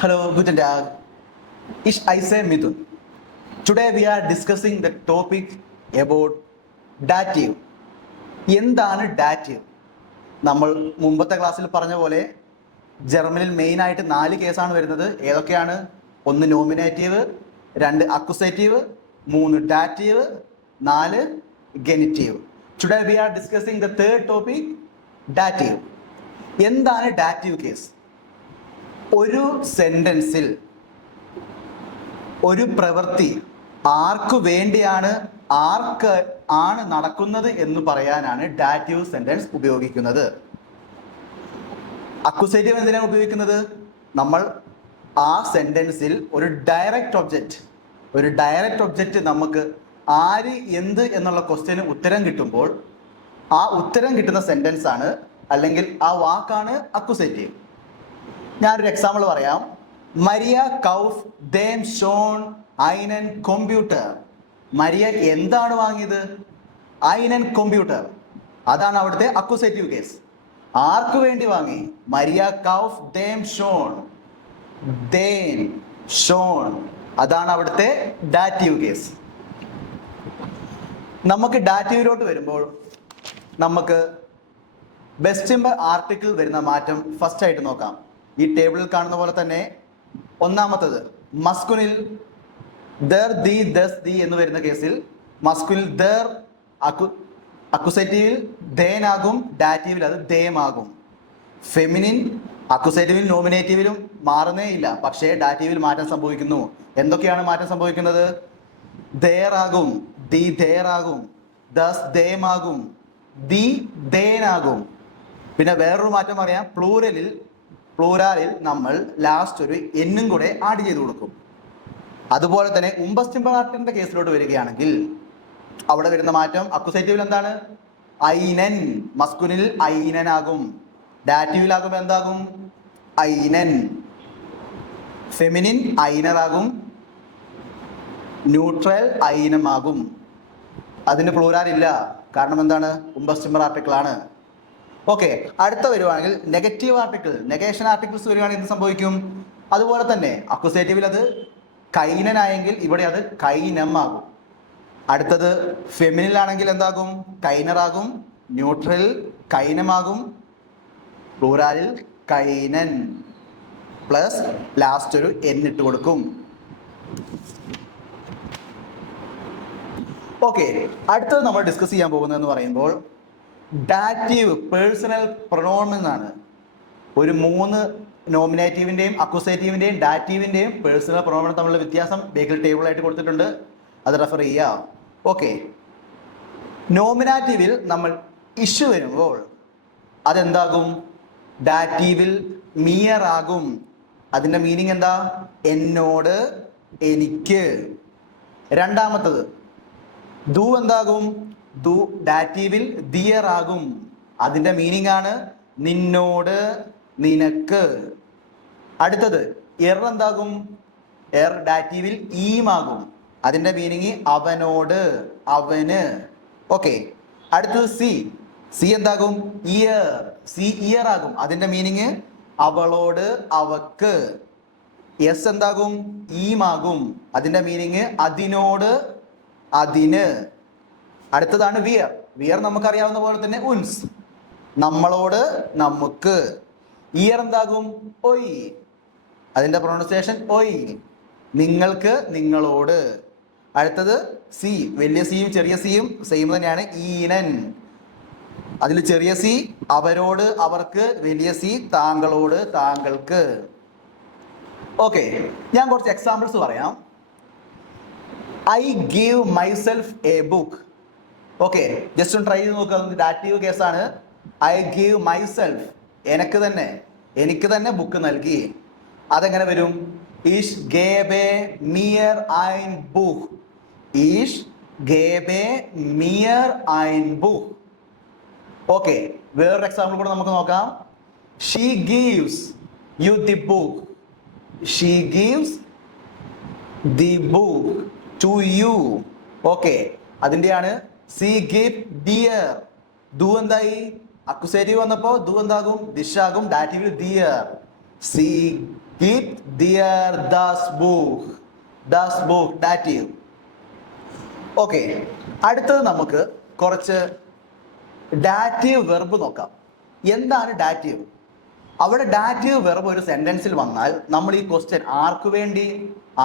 Hello, guten Tag. I say Mithun. Today we are discussing the topic about dative. എന്താണ് dative? നമ്മൾ മുമ്പത്തെ ക്ലാസ്സിൽ പറഞ്ഞ പോലെ ജർമ്മനിൽ മെയിനായിട്ട് 4 കേസാണ് വരുന്നത്. ഏതൊക്കെയാണ്? 1 nominative, 2 accusative, 3 dative, 4 genitive. Today we are discussing the third topic, dative. എന്താണ് ഡാറ്റീവ് കേസ്? ഒരു സെന്റൻസിൽ ഒരു പ്രവൃത്തി ആർക്കു വേണ്ടിയാണ്, ആർക്ക് ആണ് നടക്കുന്നത് എന്ന് പറയാനാണ് ഡാറ്റീവ് സെന്റൻസ് ഉപയോഗിക്കുന്നത്. അക്യുസേറ്റീവ് എന്തിനാണ് ഉപയോഗിക്കുന്നത്? നമ്മൾ ആ സെന്റൻസിൽ ഒരു ഡയറക്റ്റ് ഒബ്ജക്റ്റ് നമുക്ക് ആര് എന്ത് എന്നുള്ള ക്വസ്റ്റ്യന് ഉത്തരം കിട്ടുമ്പോൾ ആ ഉത്തരം കിട്ടുന്ന സെന്റൻസ് ആണ്, അല്ലെങ്കിൽ ആ വാക്കാണ് അക്യുസേറ്റീവ്. ഞാനൊരു എക്സാമ്പിൾ പറയാം. മരിയ കൗഫ് ദേം ഷോൺ ഐനൻ കമ്പ്യൂട്ടർ. മരിയ എന്താണ് വാങ്ങിയത്? ഐനൻ കമ്പ്യൂട്ടർ. അതാണ് അവിടുത്തെ അക്യുസേറ്റീവ് കേസ്. ആർക്ക് വേണ്ടി വാങ്ങി? മരിയ കൗഫ് ദേം ഷോൺ. ദേം ഷോൺ, അതാണ് അവിടുത്തെ ഡാറ്റീവ് കേസ്. നമുക്ക് ഡാറ്റീവിലോട്ട് വരുമ്പോൾ നമുക്ക് ബെസ്റ്റ് ആർട്ടിക്കിൾ വരുന്ന മാറ്റം ഫസ്റ്റ് ആയിട്ട് നോക്കാം. ഈ ടേബിളിൽ കാണുന്ന പോലെ തന്നെ ഒന്നാമത്തത് മസ്കുനിൽ ദർ, ദി, ദസ്, ദി എന്ന് വരുന്ന കേസിൽ മസ്കുനിൽ ദർ അക്യുസേറ്റീവിൽ ദേനാകും, ഡാറ്റീവിൽ അത് ദേമാകും. ഫെമിനിൻ അക്യുസേറ്റീവിൽ നോമിനേറ്റീവിലും മാറുന്നേ ഇല്ല, പക്ഷേ ഡാറ്റീവിൽ മാറ്റം സംഭവിക്കുന്നു. എന്തൊക്കെയാണ് മാറ്റം സംഭവിക്കുന്നത്? ദേറാകും, ദി ദേറാകും, ദസ് ദേമാകും, ദി ദേനാകും. പിന്നെ വേറൊരു മാറ്റം പറയാം. പ്ലൂരാലിൽ നമ്മൾ ലാസ്റ്റ് ഒരു എന്നും കൂടെ ആഡ് ചെയ്ത് കൊടുക്കും. അതുപോലെ തന്നെ ഉംബസ്റ്റിംബാർട്ടിന്റെ കേസിലോട്ട് വരികയാണെങ്കിൽ അവിടെ വരുന്ന മാറ്റം അക്യുസേറ്റീവിൽ എന്താണ്? ഐനൻ. മസ്കുനിൽ ഐനൻ ആകും, ഡാറ്റീവിലാകും എന്താകും? ഐനൻ. ഫെമിനിൻ ഐനറാകും, ന്യൂട്രൽ ഐനമാകും. അതിന് പ്ലൂരാൽ ഇല്ല, കാരണം എന്താണ്? ഉംബസ്റ്റിംബർ ആർട്ടിക്കിൾ ആണ്. ഓക്കെ, അടുത്ത വരുവാണെങ്കിൽ നെഗറ്റീവ് ആർട്ടിക്കിൾ, നെഗേഷൻ ആർട്ടിക്കിൾസ് വരുവാണെങ്കിൽ എന്ത് സംഭവിക്കും? അതുപോലെ തന്നെ അക്യുസേറ്റീവിൽ അത് കൈനനായെങ്കിൽ ഇവിടെ അത് കൈനം ആകും. അടുത്തത് ഫെമിനിലാണെങ്കിൽ എന്താകും? കൈനറാകും, ന്യൂട്രൽ കൈനമാകും, പ്ലൂറാലിൽ കൈനൻ, പ്ലസ് ലാസ്റ്റ് ഒരു എൻ ഇട്ട് കൊടുക്കും. ഓക്കെ, അടുത്തത് നമ്മൾ ഡിസ്കസ് ചെയ്യാൻ പോകുന്നതെന്ന് പറയുമ്പോൾ ഡാറ്റീവ് പേഴ്സണൽ പ്രൊനൗൺ എന്നാണ്. ഒരു 3 നോമിനേറ്റീവിൻ്റെയും അക്യുസേറ്റീവിൻ്റെയും ഡാറ്റീവിൻ്റെയും പേഴ്സണൽ പ്രൊനൗൺ തമ്മിലുള്ള വ്യത്യാസം ബേഗിൽ ടേബിളായിട്ട് കൊടുത്തിട്ടുണ്ട്, അത് റെഫർ ചെയ്യുക. ഓക്കെ, നോമിനാറ്റീവിൽ നമ്മൾ ഇഷ്യൂ വരുമ്പോൾ അതെന്താകും? ഡാറ്റീവിൽ മിയർ ആകും. അതിൻ്റെ മീനിങ് എന്താ? എന്നോട്, എനിക്ക്. രണ്ടാമത്തത് ദു എന്താകും? ദു ഡാറ്റീവിൽ ദിയർ ആകും. അതിൻ്റെ മീനിങ് ആണ് നിന്നോട്, നിനക്ക്. അടുത്തത് എർ എന്താകും? എർ ഡാറ്റീവിൽ ഈമാകും. അതിൻ്റെ മീനിങ് അവനോട്, അവന്. ഓക്കെ, അടുത്തത് സി എന്താകും? ഇയർ. സി ഇയർ ആകും. അതിൻ്റെ മീനിങ് അവളോട്, അവക്ക്. എസ് എന്താകും? ഈമാകും. അതിൻ്റെ മീനിങ് അതിനോട്, അതിന്. അടുത്തതാണ് വിയർ. വിയർ നമുക്കറിയാവുന്ന പോലെ തന്നെ ഉൻസ്, നമ്മളോട്, നമുക്ക്. ഇയർ എന്താകും? ഒയ്. അതിൻ്റെ പ്രൊണൗൺസിയേഷൻ ഒയ്, നിങ്ങൾക്ക്, നിങ്ങളോട്. അടുത്തത് സി, വലിയ സിയും ചെറിയ സിയും സെയിം തന്നെയാണ്, ഈനൻ. അതിൽ ചെറിയ സി അവരോട്, അവർക്ക്, വലിയ സി താങ്കളോട്, താങ്കൾക്ക്. ഓക്കെ, ഞാൻ കുറച്ച് എക്സാമ്പിൾസ് പറയാം. I give myself A book. Okay, just ഒന്ന് ട്രൈ ചെയ്ത് നോക്കുക. ഡാറ്റീവ് കേസാണ്. ഐ ഗീവ് മൈസെൽഫ്, എനിക്ക് തന്നെ ബുക്ക് നൽകി. അതെങ്ങനെ വരും? ഈഷ് ഗേബെ മിയർ ഐൻ ബുക്ക്. ഈഷ് ഗേബെ മിയർ ഐൻ ബുക്ക്. ഓക്കെ, വേറൊരു എക്സാമ്പിൾ കൂടെ നമുക്ക് നോക്കാം. She gives you the book. She gives the book to you. Okay, അതിൻ്റെയാണ് സി ഗിവ് ഡിയർ. ദു എന്തായി? അക്യുസേറ്റീവ് വന്നപ്പോൾ ദു എന്താകും? ദിശാകും. ഡാറ്റീവിൽ ദിയർ. സി gibt dir das Buch. Das Buch, dative. Okay, അടുത്തത് നമുക്ക് കുറച്ച് ഡാറ്റീവ് വെർബ് നോക്കാം. എന്താണ് ഡാറ്റീവ്? അവിടെ ഡാറ്റീവ് വെർബ് ഒരു സെന്റൻസിൽ വന്നാൽ നമ്മൾ ഈ ക്വസ്റ്റ്യൻ ആർക്ക് വേണ്ടി,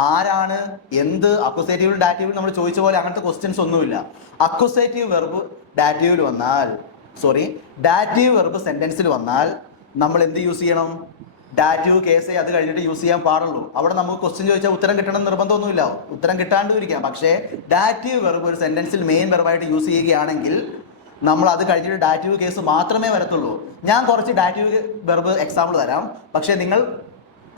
ആരാണ്, എന്ത്, അക്വസേറ്റീവിലും ഡാറ്റീവിലും നമ്മൾ ചോദിച്ച പോലെ അങ്ങനത്തെ ക്വസ്റ്റ്യൻസ് ഒന്നുമില്ല. അക്വസേറ്റീവ് വെർബ് ഡാറ്റീവിൽ വന്നാൽ, ഡാറ്റീവ് വെർബ് സെന്റൻസിൽ വന്നാൽ നമ്മൾ എന്ത് യൂസ് ചെയ്യണം? ഡാറ്റീവ് കേസേ അത് കഴിഞ്ഞിട്ട് യൂസ് ചെയ്യാൻ പാടുള്ളൂ. അവിടെ നമുക്ക് ക്വസ്റ്റ്യൻ ചോദിച്ചാൽ ഉത്തരം കിട്ടണം നിർബന്ധമൊന്നുമില്ല, ഉത്തരം കിട്ടാണ്ടും ഇരിക്കാം. പക്ഷേ ഡാറ്റീവ് വെർബ് ഒരു സെന്റൻസിൽ മെയിൻ വെർബായിട്ട് യൂസ് ചെയ്യുകയാണെങ്കിൽ നമ്മൾ അത് കഴിഞ്ഞിട്ട് ഡാറ്റീവ് കേസ് മാത്രമേ വരത്തുള്ളൂ. ഞാൻ കുറച്ച് ഡാറ്റീവ് വെർബ് എക്സാമ്പിൾ തരാം. പക്ഷേ നിങ്ങൾ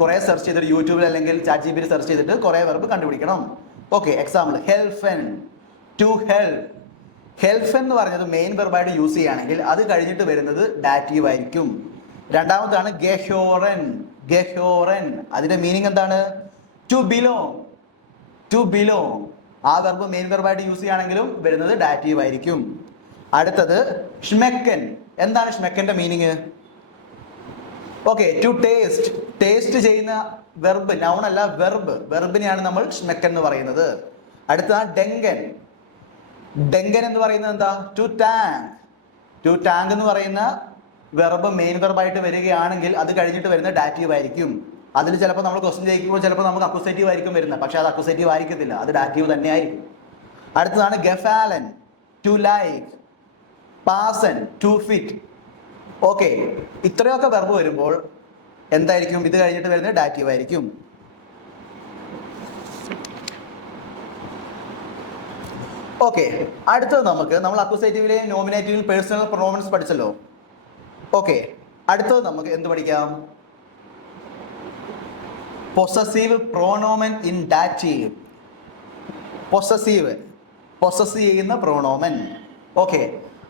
കുറേ സെർച്ച് ചെയ്തിട്ട് യൂട്യൂബിൽ അല്ലെങ്കിൽ ചാറ്റ് ജിപിയിൽ സെർച്ച് ചെയ്തിട്ട് കുറേ വെർബ് കണ്ടുപിടിക്കണം. ഓക്കെ, എക്സാമ്പിൾ ഹെൽഫൻ, ടു ഹെൽപ്പ്. ഹെൽഫൻ എന്ന് പറഞ്ഞത് മെയിൻ വെർബായിട്ട് യൂസ് ചെയ്യുകയാണെങ്കിൽ അത് കഴിഞ്ഞിട്ട് വരുന്നത് ഡാറ്റീവ് ആയിരിക്കും. രണ്ടാമതാണ് ഗെഹോറൻ. ഗെഹോറൻ അതിന്റെ മീനിങ് എന്താണ്? To belong. ടു ബിലോങ് ആ വെർബ് മെയിൻ വെർബായിട്ട് യൂസ് ചെയ്യുകയാണെങ്കിലും വരുന്നത് ഡാറ്റീവ് ആയിരിക്കും. അടുത്തത് ഷ്മെക്കൻ. എന്താണ് ഷ്മെക്കന്റെ meaning? Okay, to taste. Taste ചെയ്യുന്ന വെർബ്, നൗൺ അല്ല വെർബ്. വെർബിനെയാണ് നമ്മൾ ഷ്മെക്കൻ എന്ന് പറയുന്നത്. അടുത്തതാണ് ഡെങ്കൻ. ഡെങ്കൻ എന്ന് പറയുന്നത് എന്താ? To tank. ടു ടാങ്ക് എന്ന് പറയുന്ന വെർബ് മെയിൻ വെർബായിട്ട് വരികയാണെങ്കിൽ അത് കഴിഞ്ഞിട്ട് വരുന്ന ഡാറ്റീവ് ആയിരിക്കും. അതിൽ ചിലപ്പോൾ നമ്മൾ ക്വസ്റ്റ്യൻ ചോദിക്കുമ്പോൾ ചിലപ്പോൾ നമുക്ക് അക്വസേറ്റീവ് ആയിരിക്കും വരുന്നത്, പക്ഷെ അത് അക്വസേറ്റീവ് ആയിരിക്കത്തില്ല, അത് ഡാറ്റീവ് തന്നെ ആയിരിക്കും. അടുത്തതാണ് ഗഫാലൻ, ടു ലൈക്ക്. പാസൻ, ടു ഫിറ്റ്. ഓക്കെ, ഇത്രയൊക്കെ വെർബ് വരുമ്പോൾ എന്തായിരിക്കും? ഇത് കഴിഞ്ഞിട്ട് വരുന്നത് ഡാറ്റീവ് ആയിരിക്കും. ഓക്കെ, അടുത്തത് നമ്മൾ അക്വസേറ്റീവിലെയും നോമിനേറ്റീവിലും പേഴ്സണൽ പ്രൊനൗൺസ് പഠിച്ചല്ലോ. ഓക്കെ, അടുത്തത് നമുക്ക് എന്ത് പഠിക്കാം? പൊസസീവ് പ്രോണോമൻ ഇൻ ഡാറ്റീവ്. പൊസസീവ്, പൊസസ് ചെയ്യുന്ന പ്രോണോമൻ. ഓക്കെ,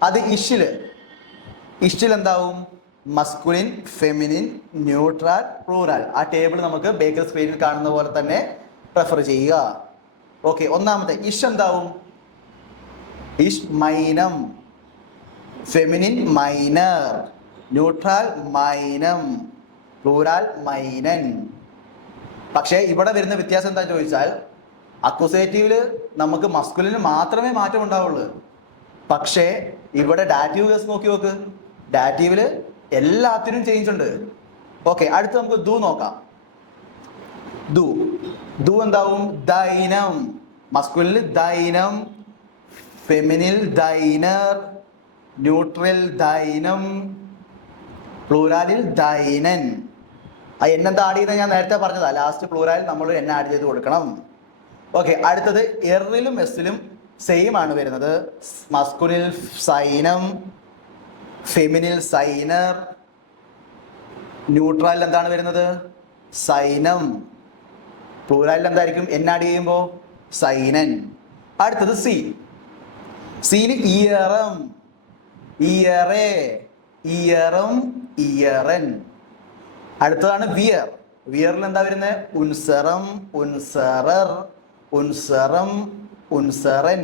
അത് ഇഷിൽ എന്താവും? Masculine, feminine, neutral, plural. ആ ടേബിൾ നമുക്ക് ബേക്കർ സ്ക്രീനിൽ കാണുന്ന പോലെ തന്നെ റെഫർ ചെയ്യുക. ഓക്കെ, ഒന്നാമത്തെ ഇഷ് എന്താവും? ഇഷ് മൈനം, ഫെമിനിൻ മൈനർ, ന്യൂട്രൽ മൈനം, പ്ലൂറൽ മൈനൻ. പക്ഷേ ഇവിടെ വരുന്ന വ്യത്യാസം എന്താ ചോദിച്ചാൽ അക്വസേറ്റീവില് നമുക്ക് മസ്കുലിന് മാത്രമേ മാറ്റം ഉണ്ടാവുള്ളൂ. പക്ഷേ ഇവിടെ ഡാറ്റീവ് കേസ് നോക്കി നോക്ക്, ഡാറ്റീവില് എല്ലാത്തിനും ചേഞ്ച് ഉണ്ട്. ഓക്കെ, അടുത്ത് നമുക്ക് ദു നോക്കാം. ദു എന്താവും? ദൈനം. മസ്കുലിന് ദൈനം, ഫെമിനിൽ ദൈനർ, ന്യൂട്രൽ ദൈനം, പ്ലൂറാലിൽ ദൈനൻ. ആ എന്നെന്താ ആഡ് ചെയ്യുന്നത് ഞാൻ നേരത്തെ പറഞ്ഞതാ. ലാസ്റ്റ് പ്ലൂറാലിൽ നമ്മൾ എന്നെ ആഡ് ചെയ്ത് കൊടുക്കണം. ഓക്കെ, അടുത്തത് എറിലും എസിലും സെയിം ആണ് വരുന്നത്. മസ്കുലിൽ സൈനം, ഫെമിനിൽ സൈനർ, ന്യൂട്രൽ എന്താണ് വരുന്നത്? സൈനം. പ്ലൂറാലിൽ എന്തായിരിക്കും? എൻ ആഡ് ചെയ്യുമ്പോൾ സൈനൻ. അടുത്തത് സിയിൽ ഇയറം, ഇയറേ, ഇയറും, ഇയറൻ. അടുത്തതാണ് വിയറിൽ എന്താ വരുന്നത്? ഉൻസറം, ഉൻസറർ, ഉൻസറം, ഉൻസറൻ.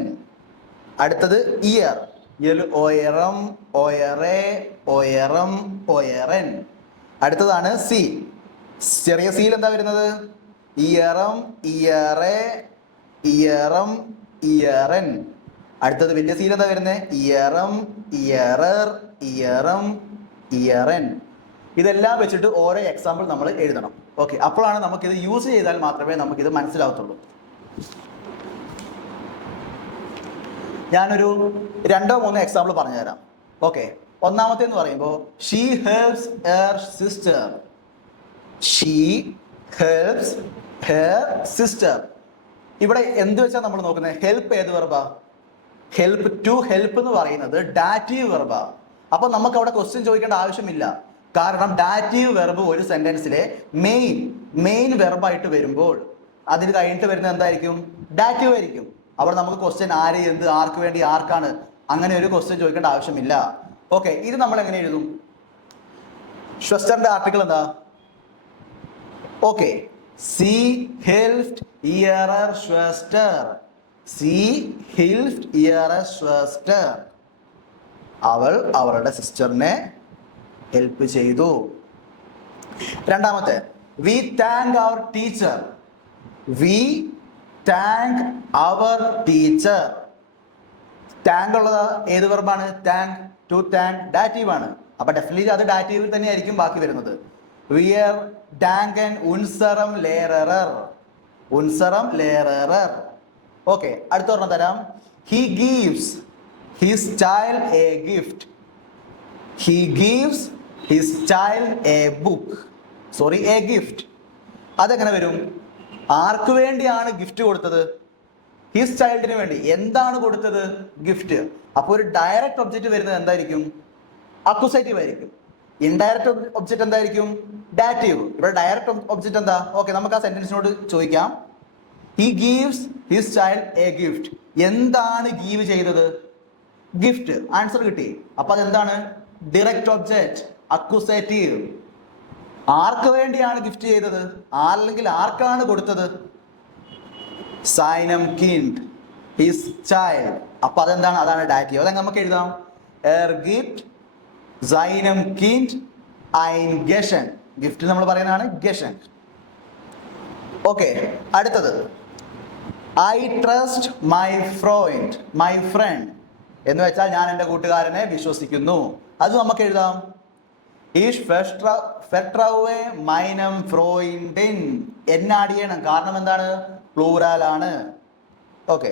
അടുത്തത് ഇയർ ഒയറം, ഒയറേ, ഒയറം, ഒയറൻ. അടുത്തതാണ് ചെറിയ സിയിൽ എന്താ വരുന്നത്? ഇയറം, ഇയറേ, ഇയറം, ഇയറൻ. അടുത്തത് വലിയ സിയിൽ എന്താ വരുന്നത്? ഇയറം, ഇയറർ, ഇയറം, ഇയറൻ. ഇതെല്ലാം വെച്ചിട്ട് ഓരോ എക്സാമ്പിൾ നമ്മൾ എഴുതണം. ഓക്കെ, അപ്പോഴാണ് നമുക്കിത് യൂസ് ചെയ്താൽ മാത്രമേ നമുക്കിത് മനസ്സിലാവത്തുള്ളൂ. ഞാനൊരു 2-3 എക്സാമ്പിൾ പറഞ്ഞുതരാം. ഓക്കെ, ഒന്നാമത്തെ എന്ന് പറയുമ്പോൾ she helps her sister. She helps her sister. ഇവിടെ എന്ത് വെച്ചാൽ നമ്മൾ നോക്കുന്നത്? ഹെൽപ്പ് ഏത് വെർബാ? ഹെൽപ്പ്. ടു ഹെൽപ്പ് എന്ന് പറയുന്നത് ഡാറ്റീവ് വെർബാ. അപ്പൊ നമുക്ക് അവിടെ ക്വസ്റ്റ്യൻ ചോദിക്കേണ്ട ആവശ്യമില്ല. കാരണം ഡാറ്റീവ് വെർബ് ഒരു സെന്റൻസിലെ മെയിൻ വെർബായിട്ട് വരുമ്പോൾ അതിന് കഴിഞ്ഞിട്ട് വരുന്നത് എന്തായിരിക്കും? ഡാറ്റീവ് ആയിരിക്കും. അവിടെ നമുക്ക് ക്വസ്റ്റ്യൻ ആര്, എന്ത്, ആർക്ക് വേണ്ടി, ആർക്കാണ്, അങ്ങനെ ഒരു ക്വസ്റ്റ്യൻ ചോദിക്കേണ്ട ആവശ്യമില്ല. ഓക്കെ, ഇത് നമ്മൾ എങ്ങനെ എഴുതും? ഷ്വസ്റ്ററിന്റെ ആർട്ടിക്കിൾ എന്താ? ഓക്കെ, സി ഹെൽപ്ഡ് ഇയറർ ഷ്വസ്റ്റർ. സി ഹെൽപ്ഡ് ഇയറർ ഷ്വസ്റ്റർ. അവൾ അവളുടെ സിസ്റ്ററിനെ ഹെൽപ്പ് ചെയ്തു. രണ്ടാമത്തെ we thank our teacher. We thank our teacher. Thank ഉള്ളത് ഏത് വെർബാണ്? താങ്ക്, ടു താങ്ക് ഡാറ്റീവ് ആണ്. അപ്പൊ ഡെഫിനറ്റ്ലി അത് ഡാറ്റീവിൽ തന്നെ ആയിരിക്കും ബാക്കി വരുന്നത്. വിയർ ഡാങ്കൻ ഉൻസറം ലേറർ. ഉൻസറം ലേറർ. ഓക്കെ, അടുത്ത ഒരെണ്ണം തരാം. He gives his child A gift. He gives his child A book. Sorry, A gift. അതെങ്ങനെ വരും? ആർക്ക് വേണ്ടിയാണ് ഗിഫ്റ്റ് കൊടുത്തത്? ഹിസ് ചൈൽഡിന് വേണ്ടി. എന്താണ് കൊടുത്തത്? ഗിഫ്റ്റ്. അപ്പോൾ ഒരു ഡയറക്റ്റ് ഒബ്ജക്റ്റ് വരുന്നത് എന്തായിരിക്കും? അക്യൂസേറ്റീവ് ആയിരിക്കും. ഇൻഡയറക്റ്റ് ഒബ്ജക്റ്റ് എന്തായിരിക്കും? ഡാറ്റീവ്. ഇവിടെ ഡയറക്റ്റ് ഒബ്ജക്റ്റ് എന്താ? ഓക്കെ, നമുക്ക് ആ സെന്റൻസിനോട് ചോദിക്കാം. He gives his child A gift. എന്താണ് ഗീവ് ചെയ്തത്? ഗിഫ്റ്റ്. ആൻസർ കിട്ടി. അപ്പൊ അതെന്താണ്? Direct object, accusative. ആർക്ക് വേണ്ടിയാണ് ഗിഫ്റ്റ് ചെയ്തത്? അല്ലെങ്കിൽ ആർക്കാണ് കൊടുത്തത്? സൈനം കിൻഡ് ഹിസ് ചൈൽഡ്. അപ്പൊ അതെന്താണ്? അതാണ് ഡാറ്റീവ്. അതെങ്ങനെ നമുക്ക് എഴുതാം? എർ ഗിഫ്റ്റ് സൈനം കിൻഡ് ഐൻ ഗഷൻ. ഗിഫ്റ്റ് നമ്മൾ പറയുന്നതാണ് ഗഷൻ. ഓക്കെ, അടുത്തത്. I trust my friend. My friend എന്ന് വെച്ചാൽ ഞാൻ എൻ്റെ കൂട്ടുകാരനെ വിശ്വസിക്കുന്നു. അത് നമുക്ക് എഴുതാം. ഈഷ് ഫെട്രൗവെ മൈനം ഫ്രോയിൻഡിൻ. എന്നാടിയണം. കാരണം എന്താണ്? പ്ലൂറൽ ആണ്. ഓക്കെ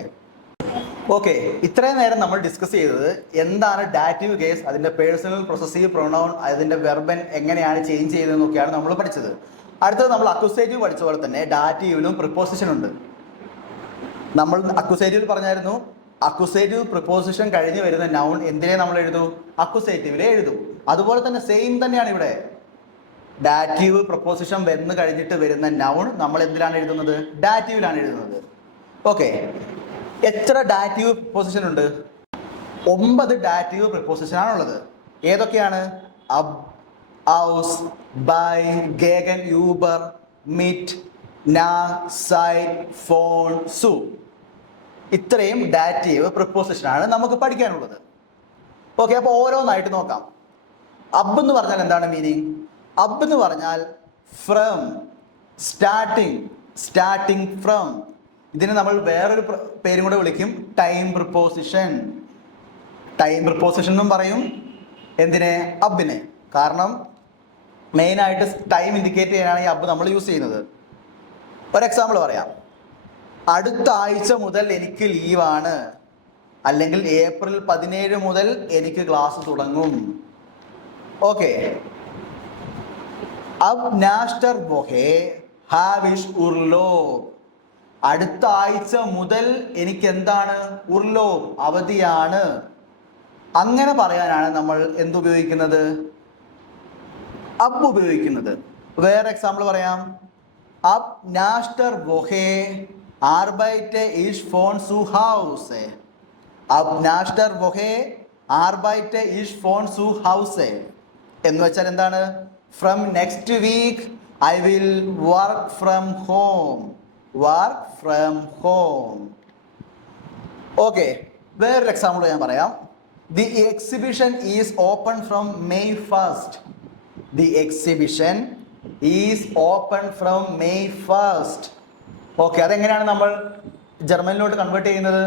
ഓക്കെ, ഇത്രയും നേരം നമ്മൾ ഡിസ്കസ് ചെയ്തത് എന്താണ് ഡാറ്റീവ് കേസ്, അതിന്റെ പേഴ്സണൽ പൊസസീവ് പ്രൊനൗൺ, അതിന്റെ വെർബൻ എങ്ങനെയാണ് ചേഞ്ച് ചെയ്തതെന്നൊക്കെയാണ് നമ്മൾ പഠിച്ചത്. അടുത്തത് നമ്മൾ അക്യൂസേറ്റീവ് പഠിച്ച പോലെ തന്നെ ഡാറ്റീവിലും പ്രിപ്പോസിഷൻ ഉണ്ട്. നമ്മൾ അക്യൂസേറ്റീവ് പറഞ്ഞായിരുന്നു, അക്യൂസേറ്റീവ് പ്രിപ്പോസിഷൻ കഴിഞ്ഞ് വരുന്ന നൗൺ എന്തിനെ നമ്മൾ എഴുതൂ? അക്യൂസേറ്റീവിലെ എഴുതൂ. അതുപോലെ തന്നെ സെയിം തന്നെയാണ് ഇവിടെ. ഡാറ്റീവ് പ്രപ്പോസിഷൻ വന്ന് കഴിഞ്ഞിട്ട് വരുന്ന നൗൺ നമ്മൾ എന്തിലാണ് എഴുതുന്നത്? ഡാറ്റീവിലാണ് എഴുതുന്നത്. ഓക്കെ, എത്ര ഡാറ്റീവ് പ്രിപ്പോസിഷൻ ഉണ്ട്? 9 ഡാറ്റീവ് പ്രിപ്പോസിഷൻ ആണുള്ളത്. ഏതൊക്കെയാണ്? അബ്, ഔസ്, ബൈ, ഗേഗൻ, യൂബർ, മിറ്റ്, നാ, സൈഡ്, ഫോൺ, സു. ഇത്രയും ഡാറ്റീവ് പ്രിപ്പോസിഷൻ ആണ് നമുക്ക് പഠിക്കാനുള്ളത്. ഓക്കെ, അപ്പോൾ ഓരോന്നായിട്ട് നോക്കാം. അബ് എന്ന് പറഞ്ഞാൽ എന്താണ് മീനിങ്? അബ് എന്ന് പറഞ്ഞാൽ ഫ്രം, സ്റ്റാർട്ടിങ്, സ്റ്റാർട്ടിങ് ഫ്രം. ഇതിന് നമ്മൾ വേറൊരു പേരും കൂടെ വിളിക്കും, ടൈം പ്രിപ്പോസിഷൻ. ടൈം പ്രിപ്പോസിഷൻ എന്നും പറയും. എന്തിനെ? അബിനെ. കാരണം മെയിനായിട്ട് ടൈം ഇൻഡിക്കേറ്റ് ചെയ്യാനാണ് ഈ അബ് നമ്മൾ യൂസ് ചെയ്യുന്നത്. ഒരു എക്സാമ്പിൾ പറയാം. അടുത്ത ആഴ്ച മുതൽ എനിക്ക് ലീവാണ്, അല്ലെങ്കിൽ ഏപ്രിൽ 17 മുതൽ എനിക്ക് ക്ലാസ് തുടങ്ങും. ഓക്കെ, അബ് നാസ്റ്റർ ബൊഹെ ഹാവിഷ് ഉർലോ. അടുത്ത ആഴ്ച മുതൽ എനിക്ക് എന്താണ്? ഉർലോ, അവധിയാണ്. അങ്ങനെ പറയാനാണ് നമ്മൾ എന്തുപയോഗിക്കുന്നത്? അബ് ഉപയോഗിക്കുന്നത്. വേറെ എക്സാമ്പിൾ പറയാം. അബ് നാസ്റ്റർ ബൊഹെ ആർബൈറ്റെ ഈഷ് ഫോൺ സു ഹൗസ്. അബ് നാസ്റ്റർ ബൊഹെ ആർബൈറ്റെ ഈഷ് ഫോൺ സു ഹൗസ് എന്ന് വെച്ചാൽ എന്താണ്? From next week I will work from home. Work from home. Okay, വേറൊരു എക്സാമ്പിൾ ഞാൻ പറയാം. The exhibition is open from May 1st. The exhibition is open from May 1st. Okay, അതെങ്ങനെയാണ് നമ്മൾ ജർമ്മനിലോട്ട് കൺവേർട്ട് ചെയ്യുന്നത്?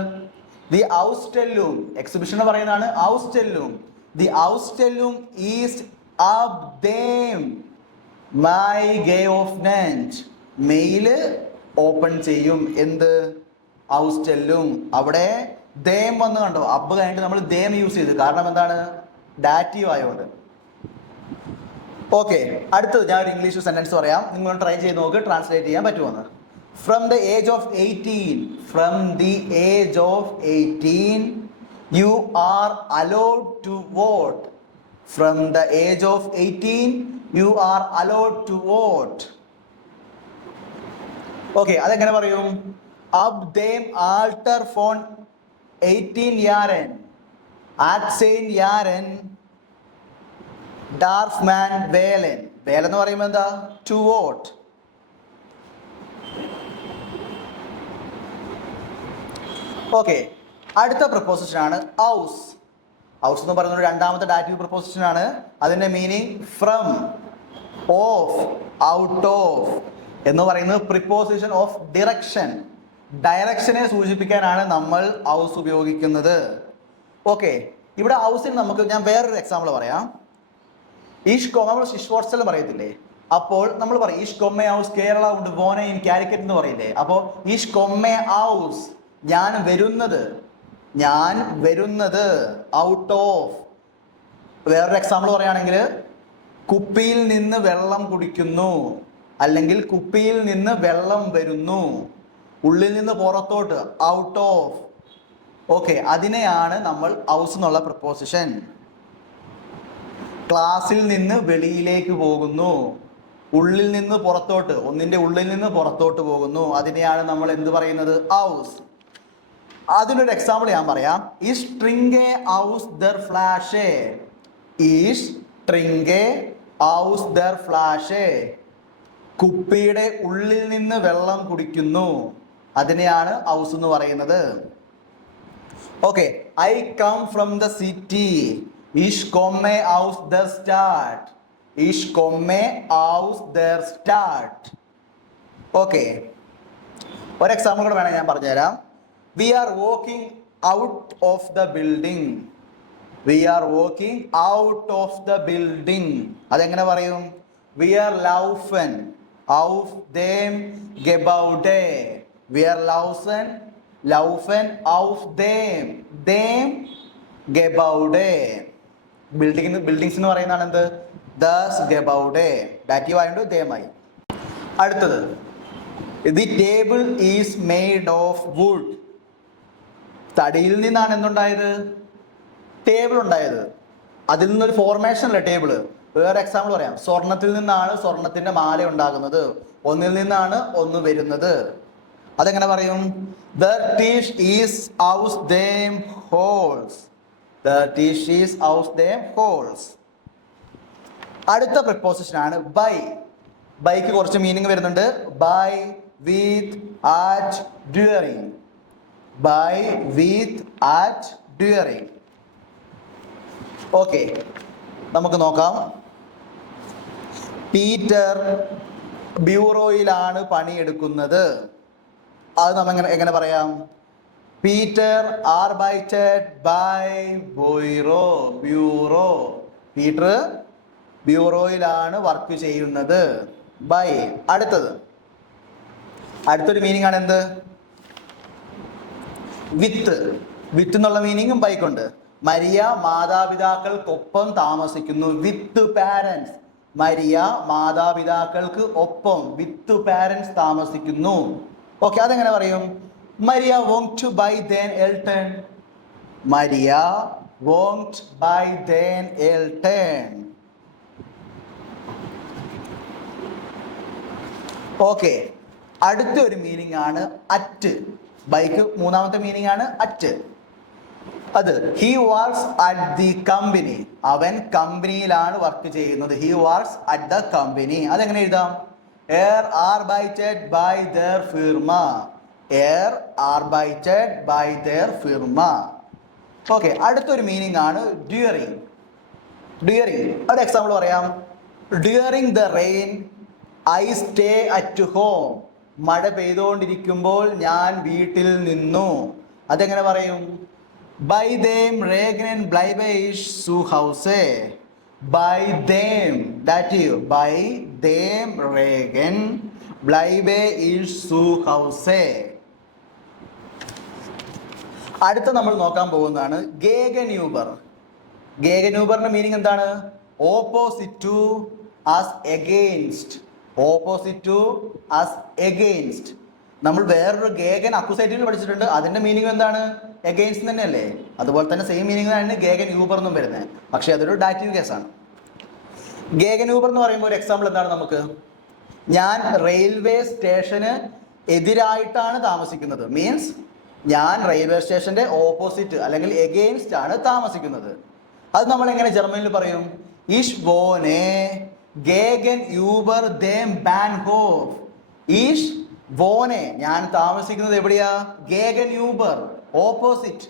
ദി ഔസ്റ്റെല്ലും, എക്സിബിഷൻ എന്ന് പറയുന്നതാണ് ഔസ്റ്റെല്ലും. ദി ഔസ്റ്റെല്ലും ഈസ് അബ് ദേം മൈ ഗേ ഓഫ് നൈറ്റ്. മെയില് ഓപ്പൺ ചെയ്യും. എന്ത്? ഔസ്റ്റെല്ലും. അവിടെ ദേം വന്ന് കണ്ടോ? അബ് കഴിഞ്ഞിട്ട് നമ്മൾ ദേം യൂസ് ചെയ്തു. കാരണം എന്താണ്? ഡാറ്റീവ് ആയതുകൊണ്ട്. ഓക്കെ, അടുത്തത് ഞാൻ ഒരു ഇംഗ്ലീഷ് സെന്റൻസ് പറയാം. നിങ്ങൾ ട്രൈ ചെയ്ത് നോക്ക് ട്രാൻസ്ലേറ്റ് ചെയ്യാൻ പറ്റുമെന്ന്. From the age of 18, from the age of 18, you are allowed to vote. From the age of 18, you are allowed to vote. Okay, അതെങ്ങനെ പറയും? Ab dem alter von 18 Jahren, 18 Jahren darf man wählen. wählen എന്ന് പറയുമ്പോൾ എന്താ? To vote. Okay, അടുത്ത preposition ആണ് ഔസ്. ഔസ് എന്ന് പറയുന്നത് രണ്ടാമത്തെ ഡാറ്റീവ് പ്രപ്പോസിഷൻ ആണ്. അതിന്റെ meaning from, of, out of എന്ന് പറയുന്നത് പ്രിപ്പോസിഷൻ ഓഫ് ഡിറക്ഷൻ, ഡയറക്ഷനെ സൂചിപ്പിക്കാനാണ് നമ്മൾ ഔസ് ഉപയോഗിക്കുന്നത്. ഓക്കെ, ഇവിടെ ഔസിന് നമുക്ക് ഞാൻ വേറൊരു എക്സാമ്പിൾ പറയാം. നമ്മൾ ഷിഷ്വാർട്സൽ പറയത്തില്ലേ, അപ്പോൾ നമ്മൾ പറയും ഈഷ് കൊമ്മെ ഔസ് കേരള ഉണ്ട് ബോനെ ഇൻ കാലിക്കറ്റ് എന്ന് പറയില്ലേ. അപ്പോൾ ഈഷ് കൊമ്മെ ഔസ് ഞാൻ വരുന്നത് ഔട്ട് ഓഫ്. വേറൊരു എക്സാമ്പിൾ പറയുകയാണെങ്കിൽ കുപ്പിയിൽ നിന്ന് വെള്ളം കുടിക്കുന്നു, അല്ലെങ്കിൽ കുപ്പിയിൽ നിന്ന് വെള്ളം വരുന്നു, ഉള്ളിൽ നിന്ന് പുറത്തോട്ട്, ഔട്ട് ഓഫ്. ഓക്കെ, അതിനെയാണ് നമ്മൾ ഔസ് എന്നുള്ള പ്രപ്പോസിഷൻ. ക്ലാസ്സിൽ നിന്ന് വെളിയിലേക്ക് പോകുന്നു, ഉള്ളിൽ നിന്ന് പുറത്തോട്ട്, ഒന്നിന്റെ ഉള്ളിൽ നിന്ന് പുറത്തോട്ട് പോകുന്നു, അതിനെയാണ് നമ്മൾ എന്ത് പറയുന്നത്? ഔസ്. അതിനൊരു എക്സാമ്പിൾ ഞാൻ പറയാം. ഈസ് ട്രിങ്കെ ഔസ് ദർ ഫ്ലാഷേ. ഈസ് ട്രിങ്കെ ഔസ് ദർ ഫ്ലാഷേ. കുപ്പിയുടെ ഉള്ളിൽ നിന്ന് വെള്ളം കുടിക്കുന്നു, അതിനെയാണ് ഔസ് എന്ന് പറയുന്നത്. Okay, I come from the city. ഈഷ് കൊമ്മെ ഔസ് ദർ സ്റ്റാർട്ട്. ഈഷ് കൊമ്മെ ഔസ് ദർ സ്റ്റാർട്ട്. ഓക്കെ, ഒരു എക്സാമ്പിൾ കൂടെ വേണം ഞാൻ പറഞ്ഞുതരാം. We are walking out of the building. We are walking out of the building. അതെങ്ങനെ പറയും? വി ആർ ലൗഫൻ ഔഫ് ദേം ഗെബൌഡേ. വി ആർ ലൗഫൻ ഔഫ് ദേം ഗെബൌഡേ. ബിൽഡിങ്സ് എന്ന് പറയുന്നതാണ് എന്ത്? ദസ് ഗെബൌഡേ. ഡാറ്റീവ് ആയതുകൊണ്ട് ദേമായി. അടുത്തത്, the table is made of wood. തടിയിൽ നിന്നാണ് എന്തുണ്ടായത്? ടേബിൾ ഉണ്ടായത്. അതിൽ നിന്നൊരു ഫോർമേഷൻ അല്ലേ ടേബിള്. വേറെ എക്സാമ്പിൾ പറയാം. സ്വർണത്തിൽ നിന്നാണ് സ്വർണത്തിന്റെ മാല ഉണ്ടാകുന്നത്, ഒന്നിൽ നിന്നാണ് ഒന്ന് വരുന്നത്. അതെങ്ങനെ പറയും? ദ ടിഷ് ഈസ് ഔസ് ദേം ഹോൾസ്. ദ ടിഷ് ഈസ് ഔസ് ദേം ഹോൾസ്. അടുത്ത പ്രിപ്പോസിഷൻ ആണ് ബൈ. ബൈക്ക് കുറച്ച് മീനിങ് വരുന്നുണ്ട്. By, with, at, during. By, with, at, during. Okay, നമുക്ക് നോക്കാം. പീറ്റർ ബ്യൂറോയിലാണ് പണിയെടുക്കുന്നത്. അത് നമ്മൾ എങ്ങനെ പറയാം? പീറ്റർ ആർബൈറ്റഡ് ബൈ ബ്യൂറോ. പീറ്റർ ബ്യൂറോയിലാണ് വർക്ക് ചെയ്യുന്നത്. ബൈ. അടുത്തൊരു മീനിങ് ആണ് എന്ത്? വിത്ത്. വിത്ത് എന്നുള്ള മീനിങ്ങും ബൈക്കുണ്ട്. മരിയ മാതാപിതാക്കൾക്കൊപ്പം താമസിക്കുന്നു. വിത്ത് പാരൻസ്. മരിയ മാതാപിതാക്കൾക്ക് ഒപ്പം, വിത്ത് പാരൻസ് താമസിക്കുന്നു. ഓക്കെ, അതെങ്ങനെ പറയും? മരിയ വോണ്ട് ടു ബൈ ദെൻ എൽട്ടൺ. മരിയ വോണ്ട് ബൈ ദെൻ എൽട്ടൺ. ഓക്കെ, അടുത്തൊരു മീനിങ് ആണ് അറ്റ്. ബൈക്ക് മൂന്നാമത്തെ മീനിങ് ആണ് അറ്റ്. അത് he works at the company. അവൻ കമ്പനിയിലാണ് വർക്ക് ചെയ്യുന്നത്. He works at the company. അതെങ്ങനെ എഴുതാം? എയർ ആർബൈറ്റഡ് ബൈ ദർ ഫിർമ. എയർ ആർബൈറ്റഡ് ബൈ ദർ ഫിർമ. ഓക്കെ, അടുത്തൊരു മീനിങ് ആണ് ഡ്യൂറിങ്. ഒരു എക്സാമ്പിൾ പറയാം. During the rain I stay at home. മഴ പെയ്തുകൊണ്ടിരിക്കുമ്പോൾ ഞാൻ വീട്ടിൽ നിന്നു. അതെങ്ങനെ പറയും? ബൈ ദേം റേഗൻ ബ്ലൈബെ ഇഷ് സു ഹൗസേ. ബൈ ദേം, ദാറ്റീവ്. ബൈ ദേം റേഗൻ ബ്ലൈബെ ഇഷ് സു ഹൗസേ. അടുത്ത നമ്മൾ നോക്കാൻ പോകുന്നതാണ് ഗേഗന്യൂബർ. ഗേഗന്യൂബറിന്റെ മീനിങ് എന്താണ്? Opposite to, as against. Opposite to, as against. നമ്മൾ വേറൊരു ഗേഗൻ അക്യൂസേറ്റീവ് പഠിച്ചിട്ടുണ്ട്. അതിന്റെ മീനിങ് എന്താണ്? എഗെയിൻസ്റ്റ് തന്നെയല്ലേ. അതുപോലെ തന്നെ സെയിം മീനിങ് ആണ് ഗേഗൻ യൂബർ എന്നും വരുന്നത്. പക്ഷെ അതൊരു ഡാറ്റീവ് കേസാണ്. ഗേഗൻ യൂബർ എന്ന് പറയുമ്പോൾ ഒരു എക്സാമ്പിൾ എന്താണ് നമുക്ക്? ഞാൻ റെയിൽവേ സ്റ്റേഷന് എതിരായിട്ടാണ് താമസിക്കുന്നത്. മീൻസ് ഞാൻ റെയിൽവേ സ്റ്റേഷന്റെ ഓപ്പോസിറ്റ് അല്ലെങ്കിൽ എഗെയിൻസ്റ്റ് ആണ് താമസിക്കുന്നത്. അത് നമ്മൾ എങ്ങനെ ജർമ്മനിൽ പറയും? ഇഷ് വോനെ ഗേഗൻ യൂബർ ദേം ബാൻഹോഫ്. ഈഷ് വോനെ, ഞാൻ താമസിക്കുന്നത് എവിടെയാ? ഗേഗൻ യൂബർ, ഓപ്പോസിറ്റ്.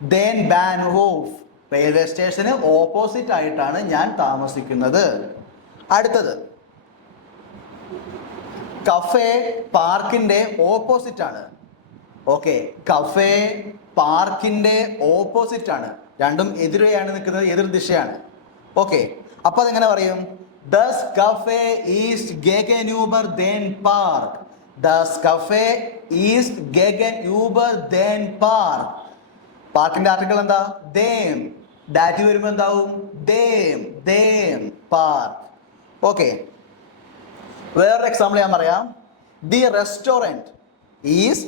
ദേൻ ബാൻഹോഫ്, റെയിൽവേ സ്റ്റേഷന് ഓപ്പോസിറ്റ് ആയിട്ടാണ് ഞാൻ താമസിക്കുന്നത്. അടുത്തത് കഫേ പാർക്കിന്റെ ഓപ്പോസിറ്റ് ആണ്. ഓക്കെ, കഫേ പാർക്കിന്റെ ഓപ്പോസിറ്റ് ആണ്. രണ്ടും എതിരെയാണ് നിൽക്കുന്നത്, എതിർ ദിശയാണ്. ഓക്കെ, അപ്പൊ അതെങ്ങനെ പറയും? ദസ് കഫേ ഈസ് ഗെഗൻയൂബർ ദെൻ പാർക്ക്. ദസ് കഫേ ഈസ് ഗെഗൻയൂബർ ദെൻ പാർക്ക്. പാർക്കിന്റെ ആർട്ടിക്കിൾ എന്താ? ദേം. ഡാറ്റ് വരുമ്പോ എന്താവും? ദേം, ദേം, പാർക്ക്. ഓക്കെ, വേറൊരു എക്സാമ്പിൾ ഞാൻ പറയാം. The restaurant is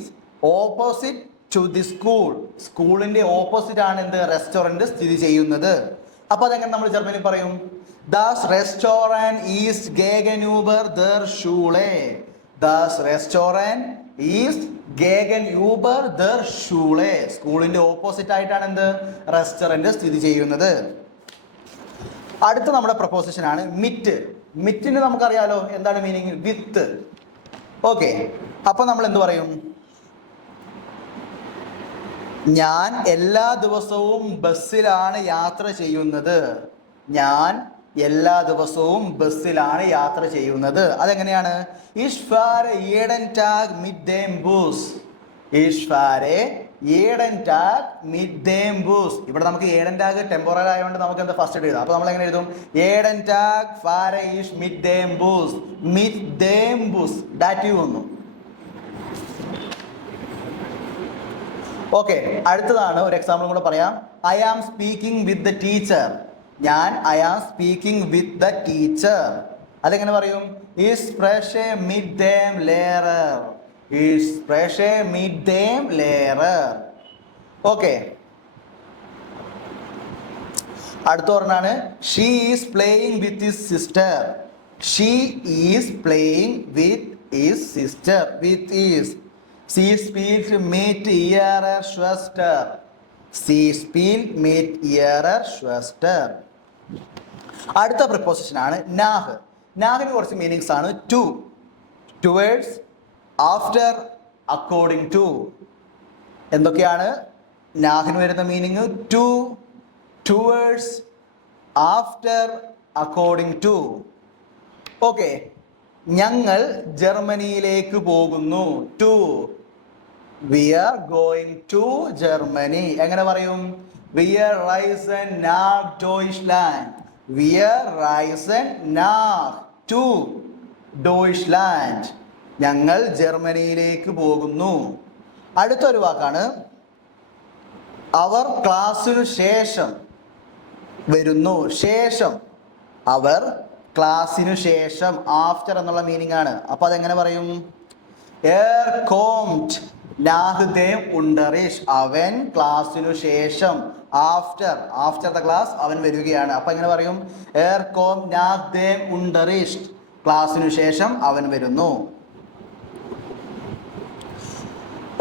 opposite to the school. സ്കൂളിന്റെ ഓപ്പോസിറ്റ് ആണ് എന്ത്? റെസ്റ്റോറൻറ്റ് സ്ഥിതി ചെയ്യുന്നത്. അപ്പൊ അതെങ്ങനെ നമ്മൾ ജർമ്മനിൽ പറയും? ദാസ് റെസ്റ്റോറൻറ്റ് ഈസ് ഗെഗൻയൂബർ ദർ ഷൂളെ. ദാസ് റെസ്റ്റോറൻറ്റ് ഈസ് ഗെഗൻയൂബർ ദർ ഷൂളെ. സ്കൂളിന്റെ ഓപ്പോസിറ്റ് ആയിട്ടാണ് എന്ത്? റെസ്റ്റോറൻറ്റ് സ്ഥിതി ചെയ്യുന്നത്. അടുത്ത നമ്മുടെ പ്രപ്പോസിഷൻ ആണ് മിറ്റ്. മിറ്റിന് നമുക്കറിയാലോ എന്താണ് മീനിങ്? വിത്ത്. ഓക്കെ, അപ്പൊ നമ്മൾ എന്ത് പറയും? ഞാൻ എല്ലാ ദിവസവും ബസ്സിലാണ് യാത്ര ചെയ്യുന്നത്. ഞാൻ എല്ലാ ദിവസവും ബസ്സിലാണ് യാത്ര ചെയ്യുന്നത്. അതെങ്ങനെയാണ്? Ich fahre jeden Tag mit dem Bus. Ich fahre jeden Tag mit dem Bus. ഇവിടെ നമുക്ക് jeden Tag ടെമ്പോറൽ ആയതുകൊണ്ട് നമുക്ക് എന്താ ഫസ്റ്റ് എഴുതാം. അപ്പൊ നമ്മൾ എങ്ങനെ എഴുതും? jeden Tag fahre ich mit dem Bus. Mit dem Bus dative വന്നു. ഓക്കെ, അടുത്തതാണ് ഒരു എക്സാമ്പിൾ കൂടെ പറയാം. I am speaking with the teacher. ഞാൻ I am speaking with the teacher. അതെങ്ങനെ പറയും? Ich spreche mit dem Lehrer. Ich spreche mit dem Lehrer. Okay, അടുത്ത പറഞ്ഞാണ് she is playing with his sister. She is playing with his sister. With his. Sie spielt mit ihrer Schwester. Sie spielt mit ihrer Schwester. അടുത്ത preposition ആണ് നാഹ്. നാഹിന് കുറച്ച് meanings ആണ്. To, towards, after, according to. എന്തൊക്കെയാണ് നാഹിന് വരുന്ന meaning? To, towards, after, according to. Okay, ഞങ്ങൾ ജർമ്മനിയിലേക്ക് പോകുന്നു. To, we are going to Germany. എങ്ങനെ പറയും? wir reisen nach Deutschland. wir reisen nach to Deutschland. ഞങ്ങൾ ജർമ്മനിയിലേക്ക് പോകുന്നു. അടുത്തൊരു വാക്കാണ് അവർ ക്ലാസ്സിനു ശേഷം വരുന്നു. ശേഷം, അവർ ക്ലാസ്സിനു ശേഷം, ആഫ്റ്റർ എന്നുള്ള മീനിങ് ആണ്. അപ്പൊ അതെങ്ങനെ പറയും? er kommt nach dem Unterricht. അവൻ ക്ലാസ്സിനു ശേഷം, ആഫ്റ്റർ, ആഫ്റ്റർ ദ ക്ലാസ് അവൻ വരികയാണ്. അപ്പൊ എങ്ങനെ പറയും? er kommt nach dem Unterricht. ക്ലാസ്സിനു ശേഷം അവൻ വരുന്നു.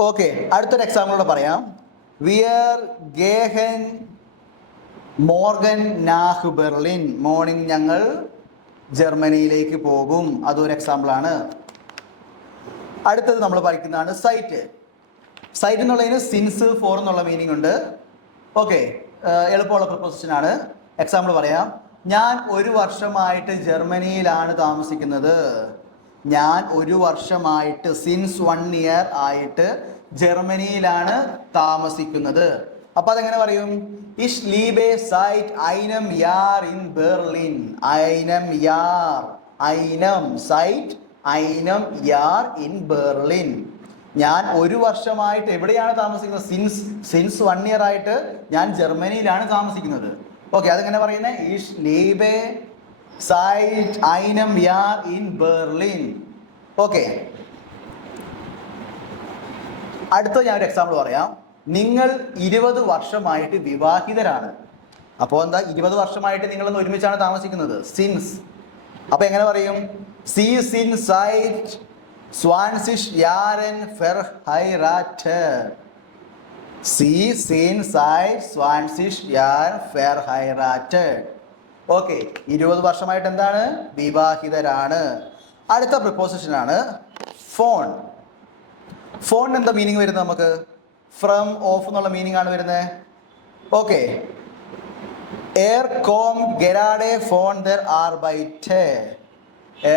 ഓക്കെ, അടുത്തൊരു എക്സാമ്പിളോടെ പറയാം. wir gehen morgen nach Berlin. Morning ഞങ്ങൾ ജർമ്മനിയിലേക്ക് പോകും. അതൊരു എക്സാമ്പിൾ ആണ്. അടുത്തത് നമ്മൾ പഠിക്കുന്നതാണ് സൈറ്റ്. സൈറ്റ് എന്നുള്ളതിന് സിൻസ്, ഫോർ എന്നുള്ള മീനിങ് ഉണ്ട്. ഓക്കെ, എളുപ്പമുള്ള പ്രപ്പോസിഷൻ ആണ്. എക്സാമ്പിൾ പറയാം. ഞാൻ ഒരു വർഷമായിട്ട് ജർമ്മനിയിലാണ് താമസിക്കുന്നത്. ഞാൻ ഒരു വർഷമായിട്ട്, സിൻസ് 1 year ആയിട്ട് ജർമ്മനിയിലാണ് താമസിക്കുന്നത്. അപ്പൊ അതെങ്ങനെ പറയും? Ich lebe seit einem Jahr in Berlin. einem Jahr, einem, seit einem Jahr in Berlin. ഞാൻ ഒരു വർഷമായിട്ട് എവിടെയാണ് താമസിക്കുന്നത്? സിൻസ് 1 year ആയിട്ട് ഞാൻ ജർമ്മനിയിലാണ് താമസിക്കുന്നത്. ഓക്കെ, അതെങ്ങനെ പറയുന്നത്? Ich lebe seit einem Jahr in Berlin. Okay, അടുത്ത ഞാൻ ഒരു എക്സാമ്പിൾ പറയാം. നിങ്ങൾ 20 വർഷമായിട്ട് വിവാഹിതരാണ്. അപ്പോൾ എന്താ? 20 വർഷമായിട്ട് നിങ്ങളൊന്ന് ഒരുമിച്ചാണ് താമസിക്കുന്നത്. സിൻസ്. അപ്പൊ എങ്ങനെ പറയും? Sie sind seit 20 Jahren verheiratet. Sie sind seit 20 Jahren verheiratet. Okay, 20 വർഷമായിട്ട് എന്താണ്? വിവാഹിതരാണ്. അടുത്ത പ്രിപ്പോസിഷൻ ആണ് ഫോൺ. ഫോൺ എന്താ മീനിങ് വരുന്നത് നമുക്ക്? ഫ്രം, ഓഫ് എന്നുള്ള മീനിങ് ആണ് വരുന്നത്. Okay, er kommt gerade von der Arbeit.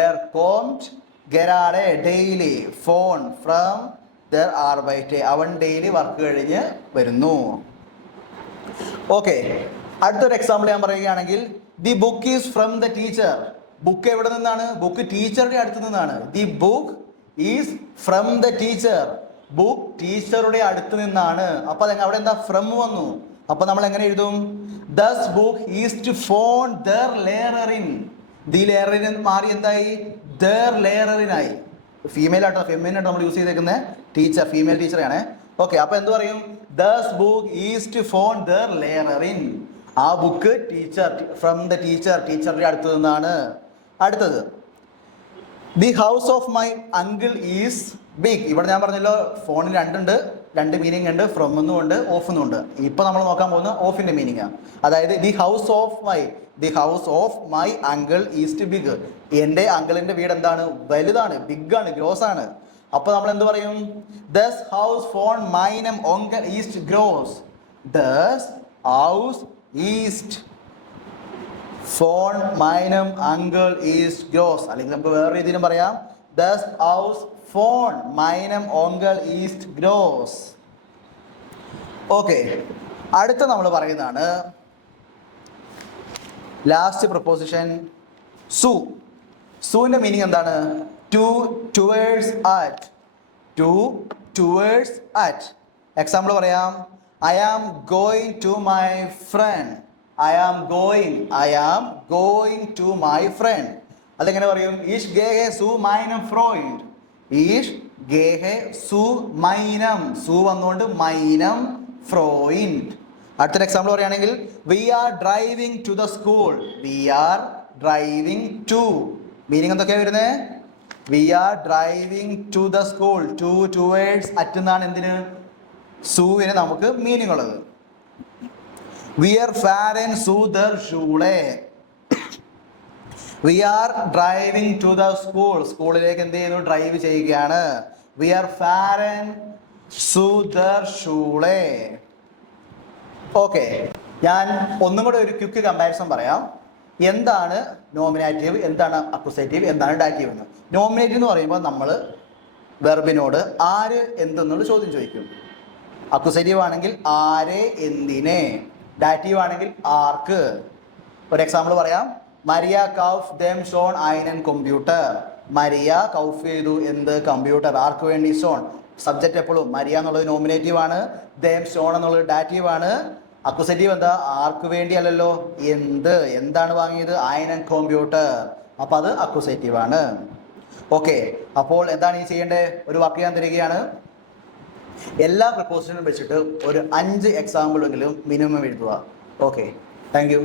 er kommt ഗെറാഡെ ഡെയിലി ഫോൺ ഫ്രം ദർ ആർബൈറ്റ്, അവൻ ഡെയിലി വർക്ക് കഴിഞ്ഞ് വരുന്നു. ഓക്കെ, അടുത്തൊരു എക്സാമ്പിൾ ഞാൻ പറയുകയാണെങ്കിൽ the book is from the teacher. Book എവിടെ നിന്നാണ്? ബുക്ക് ടീച്ചറുടെ അടുത്ത് നിന്നാണ്. The book is from the teacher. Book ടീച്ചറുടെ അടുത്ത് നിന്നാണ്. അപ്പൊ അവിടെ എന്താ ഫ്രം വന്നു. അപ്പൊ നമ്മൾ എങ്ങനെ എഴുതും? ദസ് ബുക്ക് ഈസ് ടു ഫോൺ ദർ ലേററിൻ. ദി ലേററിൻ മാറി എന്തായി? ദർ ലേററിനായി. ഫീമെയിൽ ആട്ടോ, ഫെമിനിൻ ആട്ടോ നമ്മൾ യൂസ് ചെയ്തേക്കുന്നത്. ടീച്ചർ ഫീമെയിൽ ടീച്ചറാണ്. ഓക്കെ, അപ്പൊ എന്ത് പറയും? ദസ് ബുക്ക് ഈസ് ടു ഫോൺ ദർ ലേററിൻ. ആ book teacher from the teacher, ടീച്ചറുടെ അടുത്ത് നിന്നാണ്. അടുത്തത് the house of my uncle is big. ഇവിടെ ഞാൻ പറഞ്ഞല്ലോ ഫോണിന് രണ്ട് മീനിങ് ഉണ്ട്, ഫ്രം എന്നും ഉണ്ട്, ഓഫ് എന്നും ഉണ്ട്. ഇപ്പൊ നമ്മൾ നോക്കാൻ പോകുന്ന ഓഫിന്റെ മീനിങ് ആണ്. അതായത് the house of my uncle is big. എൻ്റെ അങ്കിളിന്റെ വീട് എന്താണ്? വലുതാണ്, ബിഗ് ആണ്, ഗ്രോസ് ആണ്. അപ്പൊ നമ്മൾ എന്ത് പറയും? ദസ് ഹൗസ് ഫോൺ മൈനം ഓങ്കൽ ഈസ്റ്റ് ഗ്രോസ്. ദസ് ഹൗസ് ഈസ്റ്റ് ഫോൺ മൈനം അങ്കിൾ ഈസ്റ്റ് ഗ്രോസ്. അല്ലെങ്കിൽ നമുക്ക് വേറെ രീതിയിലും പറയാം, ദസ് ഹൗസ് ഫോൺ മൈനം ഓങ്കൽ ഈസ്റ്റ് ഗ്രോസ്. ഓക്കെ, അടുത്ത നമ്മൾ പറയുന്നതാണ് ലാസ്റ്റ് പ്രൊപ്പോസിഷൻ സു. സുവിന്റെ മീനിങ് എന്താണ്? To towards at. To towards at. Example പറയാം, I am going to my friend. I am going to my friend. അതെങ്ങനെ പറയും? ഈഷ് ഗേഹെ സു മൈനം ഫ്രോയിഡ്. ഈഷ് ഗേഹെ സു മൈനം. സു വന്നുകൊണ്ട് മൈനം ഫ്രോയിഡ്. അടുത്തൊരു എക്സാമ്പിൾ പറയുകയാണെങ്കിൽ V R driving to the school. V R driving to. Meaning എന്തൊക്കെയാണ് വരുന്നത്? V R driving to the school. To towards at എന്നാണ് എന്തിന്? സൂവിന് നമുക്ക് മീനിങ് ഉള്ളത്. വിയർ ഫാരൻ സു there ഷൂളെ. V R driving to the school. സ്കൂളിലേക്ക് എന്ത് ചെയ്യുന്നു? ഡ്രൈവ് ചെയ്യുകയാണ്. വി ആർ ഫാരൻ സു ദർ ഷൂളെ. ഓക്കെ, ഞാൻ ഒന്നും കൂടെ ഒരു ക്വിക്ക് കമ്പാരിസൺ പറയാം. എന്താണ് നോമിനേറ്റീവ്, എന്താണ് അക്യൂസേറ്റീവ്, എന്താണ് ഡാറ്റീവ് എന്ന്. നോമിനേറ്റീവ് എന്ന് പറയുമ്പോൾ നമ്മൾ വെർബിനോട് ആര് എന്തെന്നുള്ള ചോദ്യം ചോദിക്കും. അക്യൂസേറ്റീവ് ആണെങ്കിൽ ആരെ എന്തിനെ. ഡാറ്റീവ് ആണെങ്കിൽ ആർക്ക്. ഒരു എക്സാമ്പിൾ പറയാം, മരിയ കൗഫ് ദം ഷോൺ ഐനൻ കമ്പ്യൂട്ടർ. മരിയ കൗഫ് ചെയ്തു എന്ത്? കമ്പ്യൂട്ടർ. ആർക്ക് വേണ്ടി? ഷോൺ. സബ്ജക്റ്റ് എപ്പോഴും മരിയ എന്നുള്ളത് നോമിനേറ്റീവ് ആണ്, ദം ഷോൺ എന്നുള്ളത് ഡാറ്റീവ് ആണ്. അക്യൂസേറ്റീവ് എന്താ? ആർക്ക് വേണ്ടി അല്ലല്ലോ, എന്താണ് വാങ്ങിയത്? ഐനൻ കമ്പ്യൂട്ടർ. അപ്പൊ അത് അക്യൂസേറ്റീവ് ആണ്. ഓക്കെ, അപ്പോൾ എന്താണ് ഈ ചെയ്യേണ്ടത്? ഒരു വാക്ക് ഞാൻ തരികയാണ്. എല്ലാ പ്രപ്പോസിഷനും വെച്ചിട്ട് ഒരു 5 എക്സാമ്പിളെങ്കിലും മിനിമം എഴുതുക. Okay, thank you.